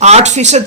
8%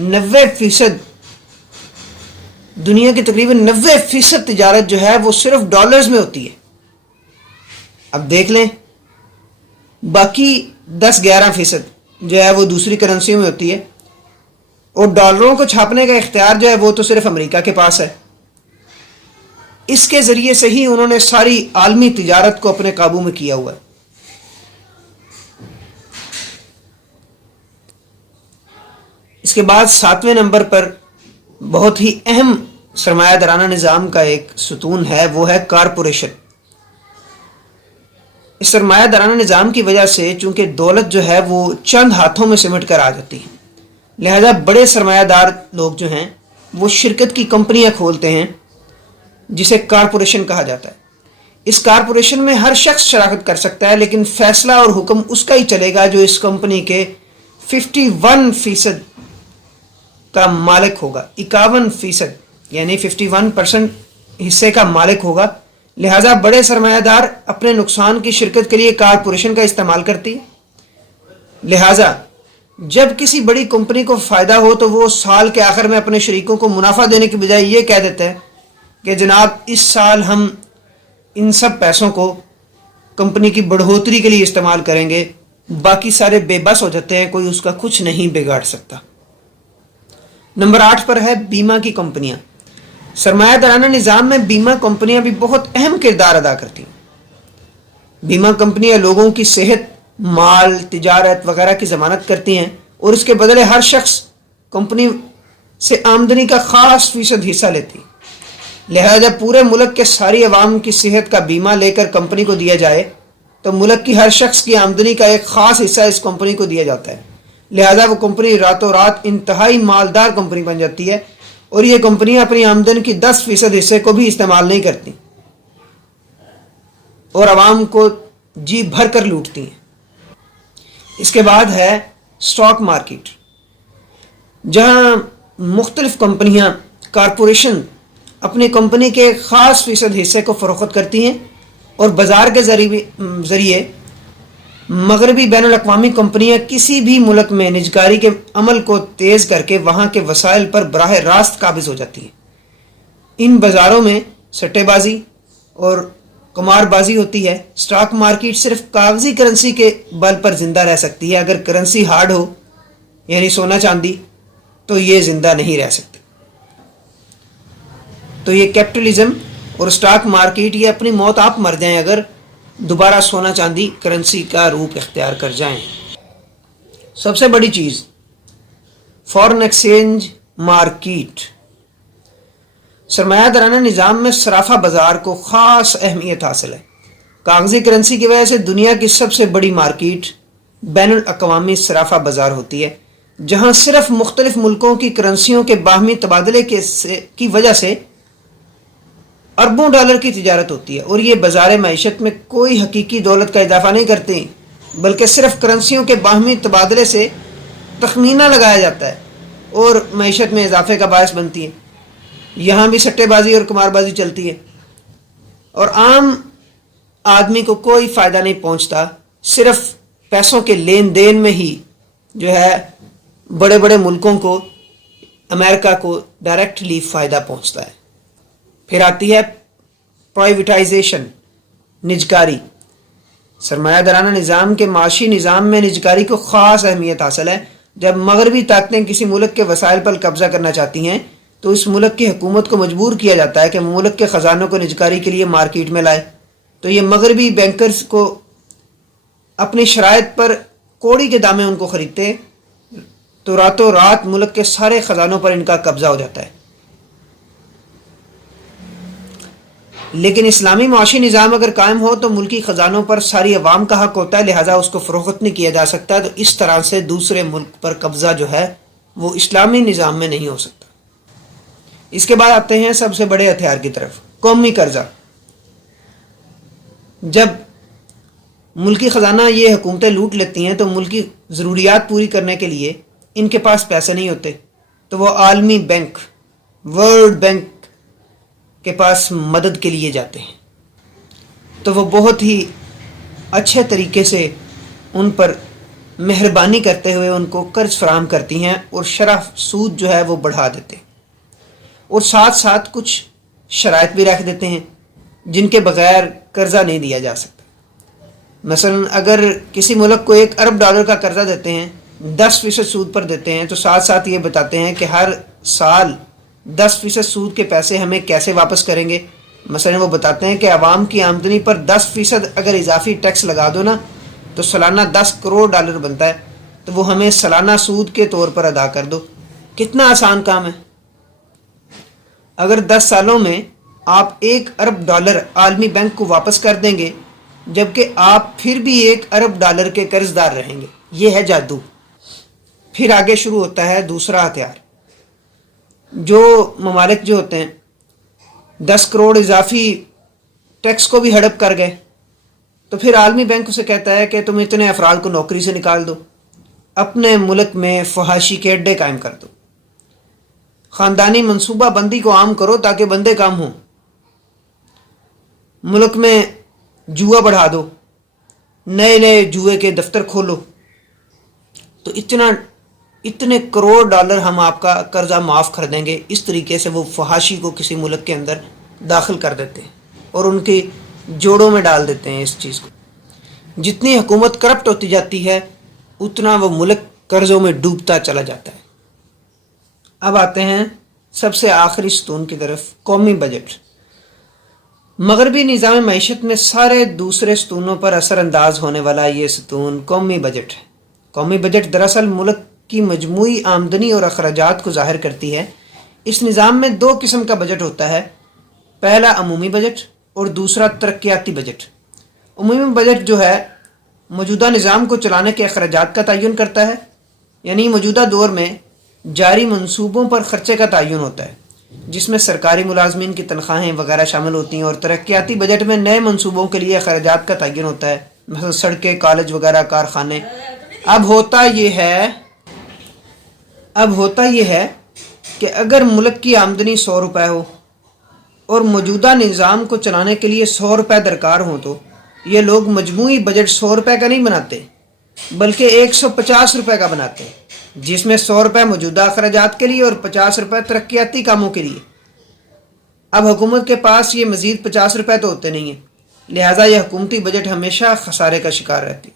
90% دنیا کی تقریباً 90% تجارت جو ہے وہ صرف ڈالرز میں ہوتی ہے. اب دیکھ لیں باقی 10-11% جو ہے وہ دوسری کرنسیوں میں ہوتی ہے، اور ڈالروں کو چھاپنے کا اختیار جو ہے وہ تو صرف امریکہ کے پاس ہے. اس کے ذریعے سے ہی انہوں نے ساری عالمی تجارت کو اپنے قابو میں کیا ہوا ہے. اس کے بعد 7ویں نمبر پر بہت ہی اہم سرمایہ دارانہ نظام کا ایک ستون ہے، وہ ہے کارپوریشن. اس سرمایہ دارانہ نظام کی وجہ سے چونکہ دولت جو ہے وہ چند ہاتھوں میں سمٹ کر آ جاتی ہے، لہذا بڑے سرمایہ دار لوگ جو ہیں وہ شرکت کی کمپنیاں کھولتے ہیں جسے کارپوریشن کہا جاتا ہے. اس کارپوریشن میں ہر شخص شراکت کر سکتا ہے، لیکن فیصلہ اور حکم اس کا ہی چلے گا جو اس کمپنی کے 51% کا مالک ہوگا. 51% یعنی 51% حصے کا مالک ہوگا. لہذا بڑے سرمایہ دار اپنے نقصان کی شرکت کے لیے کارپوریشن کا استعمال کرتی ہے. لہذا جب کسی بڑی کمپنی کو فائدہ ہو تو وہ سال کے آخر میں اپنے شریکوں کو منافع دینے کی بجائے یہ کہہ دیتا ہے کہ جناب اس سال ہم ان سب پیسوں کو کمپنی کی بڑھوتری کے لیے استعمال کریں گے. باقی سارے بے بس ہو جاتے ہیں، کوئی اس کا کچھ نہیں بگاڑ سکتا. نمبر 8 پر ہے بیمہ کی کمپنیاں. سرمایہ دارانہ نظام میں بیمہ کمپنیاں بھی بہت اہم کردار ادا کرتی ہیں. بیمہ کمپنیاں لوگوں کی صحت، مال، تجارت وغیرہ کی ضمانت کرتی ہیں، اور اس کے بدلے ہر شخص کمپنی سے آمدنی کا خاص فیصد حصہ لیتی ہے. لہذا جب پورے ملک کے ساری عوام کی صحت کا بیمہ لے کر کمپنی کو دیا جائے تو ملک کی ہر شخص کی آمدنی کا ایک خاص حصہ اس کمپنی کو دیا جاتا ہے. لہذا وہ کمپنی راتوں رات انتہائی مالدار کمپنی بن جاتی ہے، اور یہ کمپنیاں اپنی آمدنی کی 10% حصے کو بھی استعمال نہیں کرتی اور عوام کو جی بھر کر لوٹتی ہیں. اس کے بعد ہے سٹاک مارکیٹ، جہاں مختلف کمپنیاں کارپوریشن اپنی کمپنی کے خاص فیصد حصے کو فروخت کرتی ہیں، اور بازار کے ذریعے مغربی بین الاقوامی کمپنیاں کسی بھی ملک میں نجکاری کے عمل کو تیز کر کے وہاں کے وسائل پر براہ راست قابض ہو جاتی ہیں. ان بازاروں میں سٹے بازی اور قمار بازی ہوتی ہے. سٹاک مارکیٹ صرف کاغذی کرنسی کے بل پر زندہ رہ سکتی ہے. اگر کرنسی ہارڈ ہو یعنی سونا چاندی تو یہ زندہ نہیں رہ سکتی. تو یہ کیپٹلزم اور سٹاک مارکیٹ یہ اپنی موت آپ مر جائیں اگر دوبارہ سونا چاندی کرنسی کا روپ اختیار کر جائیں. سب سے بڑی چیز فارن ایکسچینج مارکیٹ. سرمایہ دارانہ نظام میں صرافہ بازار کو خاص اہمیت حاصل ہے. کاغذی کرنسی کی وجہ سے دنیا کی سب سے بڑی مارکیٹ بین الاقوامی صرافہ بازار ہوتی ہے، جہاں صرف مختلف ملکوں کی کرنسیوں کے باہمی تبادلے کی وجہ سے اربوں ڈالر کی تجارت ہوتی ہے. اور یہ بازار معیشت میں کوئی حقیقی دولت کا اضافہ نہیں کرتے، بلکہ صرف کرنسیوں کے باہمی تبادلے سے تخمینہ لگایا جاتا ہے اور معیشت میں اضافے کا باعث بنتی ہے. یہاں بھی سٹے بازی اور قمار بازی چلتی ہے، اور عام آدمی کو کوئی فائدہ نہیں پہنچتا. صرف پیسوں کے لین دین میں ہی جو ہے بڑے بڑے ملکوں کو، امریکہ کو ڈائریکٹلی فائدہ پہنچتا ہے. پھر آتی ہے پرائیویٹائزیشن، نجکاری. سرمایہ دارانہ نظام کے معاشی نظام میں نجکاری کو خاص اہمیت حاصل ہے. جب مغربی طاقتیں کسی ملک کے وسائل پر قبضہ کرنا چاہتی ہیں تو اس ملک کی حکومت کو مجبور کیا جاتا ہے کہ ملک کے خزانوں کو نجکاری کے لیے مارکیٹ میں لائے. تو یہ مغربی بینکرز کو اپنی شرائط پر کوڑی کے دامے ان کو خریدتے ہیں، تو راتوں رات ملک کے سارے خزانوں پر ان کا قبضہ ہو جاتا ہے. لیکن اسلامی معاشی نظام اگر قائم ہو تو ملکی خزانوں پر ساری عوام کا حق ہوتا ہے، لہذا اس کو فروخت نہیں کیا جا سکتا. تو اس طرح سے دوسرے ملک پر قبضہ جو ہے وہ اسلامی نظام میں نہیں ہو سکتا. اس کے بعد آتے ہیں سب سے بڑے ہتھیار کی طرف، قومی قرضہ. جب ملکی خزانہ یہ حکومتیں لوٹ لیتی ہیں تو ملکی ضروریات پوری کرنے کے لیے ان کے پاس پیسے نہیں ہوتے، تو وہ عالمی بینک، ورلڈ بینک کے پاس مدد کے لیے جاتے ہیں. تو وہ بہت ہی اچھے طریقے سے ان پر مہربانی کرتے ہوئے ان کو قرض فراہم کرتی ہیں اور شرح سود جو ہے وہ بڑھا دیتے ہیں. اور ساتھ ساتھ کچھ شرائط بھی رکھ دیتے ہیں جن کے بغیر قرضہ نہیں دیا جا سکتا۔ مثلا اگر کسی ملک کو $1 ارب کا قرضہ دیتے ہیں، 10% سود پر دیتے ہیں، تو ساتھ ساتھ یہ بتاتے ہیں کہ ہر سال 10% سود کے پیسے ہمیں کیسے واپس کریں گے۔ مثلا وہ بتاتے ہیں کہ عوام کی آمدنی پر 10% اگر اضافی ٹیکس لگا دو نا تو سالانہ $10 کروڑ بنتا ہے، تو وہ ہمیں سالانہ سود کے طور پر ادا کر دو۔ کتنا آسان کام ہے۔ اگر 10 سالوں میں آپ $1 ارب عالمی بینک کو واپس کر دیں گے، جبکہ آپ پھر بھی $1 ارب کے قرض دار رہیں گے۔ یہ ہے جادو۔ پھر آگے شروع ہوتا ہے دوسرا ہتھیار۔ جو ممالک جو ہوتے ہیں 10 کروڑ اضافی ٹیکس کو بھی ہڑپ کر گئے، تو پھر عالمی بینک اسے کہتا ہے کہ تم اتنے افراد کو نوکری سے نکال دو، اپنے ملک میں فحاشی کے اڈے قائم کر دو، خاندانی منصوبہ بندی کو عام کرو تاکہ بندے کام ہوں، ملک میں جوا بڑھا دو، نئے جوئے کے دفتر کھولو، تو اتنے کروڑ ڈالر ہم آپ کا قرضہ معاف کر دیں گے۔ اس طریقے سے وہ فحاشی کو کسی ملک کے اندر داخل کر دیتے ہیں اور ان کی جوڑوں میں ڈال دیتے ہیں اس چیز کو۔ جتنی حکومت کرپٹ ہوتی جاتی ہے اتنا وہ ملک قرضوں میں ڈوبتا چلا جاتا ہے۔ اب آتے ہیں سب سے آخری ستون کی طرف، قومی بجٹ۔ مغربی نظام معیشت میں سارے دوسرے ستونوں پر اثر انداز ہونے والا یہ ستون قومی بجٹ ہے۔ قومی بجٹ دراصل ملک کی مجموعی آمدنی اور اخراجات کو ظاہر کرتی ہے۔ اس نظام میں 2 قسم کا بجٹ ہوتا ہے، پہلا عمومی بجٹ اور دوسرا ترقیاتی بجٹ۔ عمومی بجٹ جو ہے موجودہ نظام کو چلانے کے اخراجات کا تعین کرتا ہے، یعنی موجودہ دور میں جاری منصوبوں پر خرچے کا تعین ہوتا ہے، جس میں سرکاری ملازمین کی تنخواہیں وغیرہ شامل ہوتی ہیں، اور ترقیاتی بجٹ میں نئے منصوبوں کے لیے اخراجات کا تعین ہوتا ہے، مثلا سڑکیں، کالج وغیرہ، کارخانے۔ اب ہوتا یہ ہے کہ اگر ملک کی آمدنی $100 ہو اور موجودہ نظام کو چلانے کے لیے $100 درکار ہوں، تو یہ لوگ مجموعی بجٹ $100 کا نہیں بناتے بلکہ $150 کا بناتے ہیں، جس میں $100 موجودہ اخراجات کے لیے اور $50 ترقیاتی کاموں کے لیے۔ اب حکومت کے پاس یہ مزید $50 تو ہوتے نہیں ہیں، لہٰذا یہ حکومتی بجٹ ہمیشہ خسارے کا شکار رہتی۔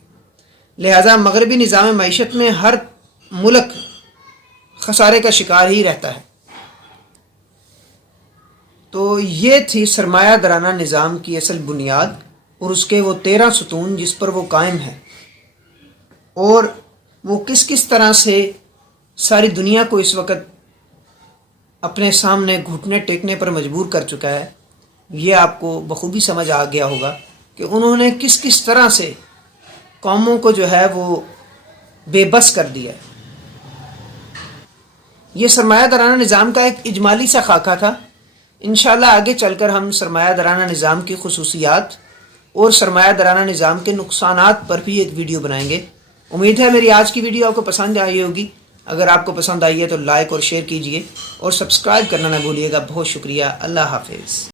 لہٰذا مغربی نظام معیشت میں ہر ملک خسارے کا شکار ہی رہتا ہے۔ تو یہ تھی سرمایہ دارانہ نظام کی اصل بنیاد اور اس کے وہ 13 ستون جس پر وہ قائم ہے، اور وہ کس طرح سے ساری دنیا کو اس وقت اپنے سامنے گھٹنے ٹیکنے پر مجبور کر چکا ہے۔ یہ آپ کو بخوبی سمجھ آ گیا ہوگا کہ انہوں نے کس طرح سے قوموں کو جو ہے وہ بے بس کر دیا ہے۔ یہ سرمایہ دارانہ نظام کا ایک اجمالی سا خاکہ تھا۔ انشاءاللہ آگے چل کر ہم سرمایہ دارانہ نظام کی خصوصیات اور سرمایہ دارانہ نظام کے نقصانات پر بھی ایک ویڈیو بنائیں گے۔ امید ہے میری آج کی ویڈیو آپ کو پسند آئی ہوگی۔ اگر آپ کو پسند آئی ہے تو لائک اور شیئر کیجئے اور سبسکرائب کرنا نہ بھولیے گا۔ بہت شکریہ۔ اللہ حافظ۔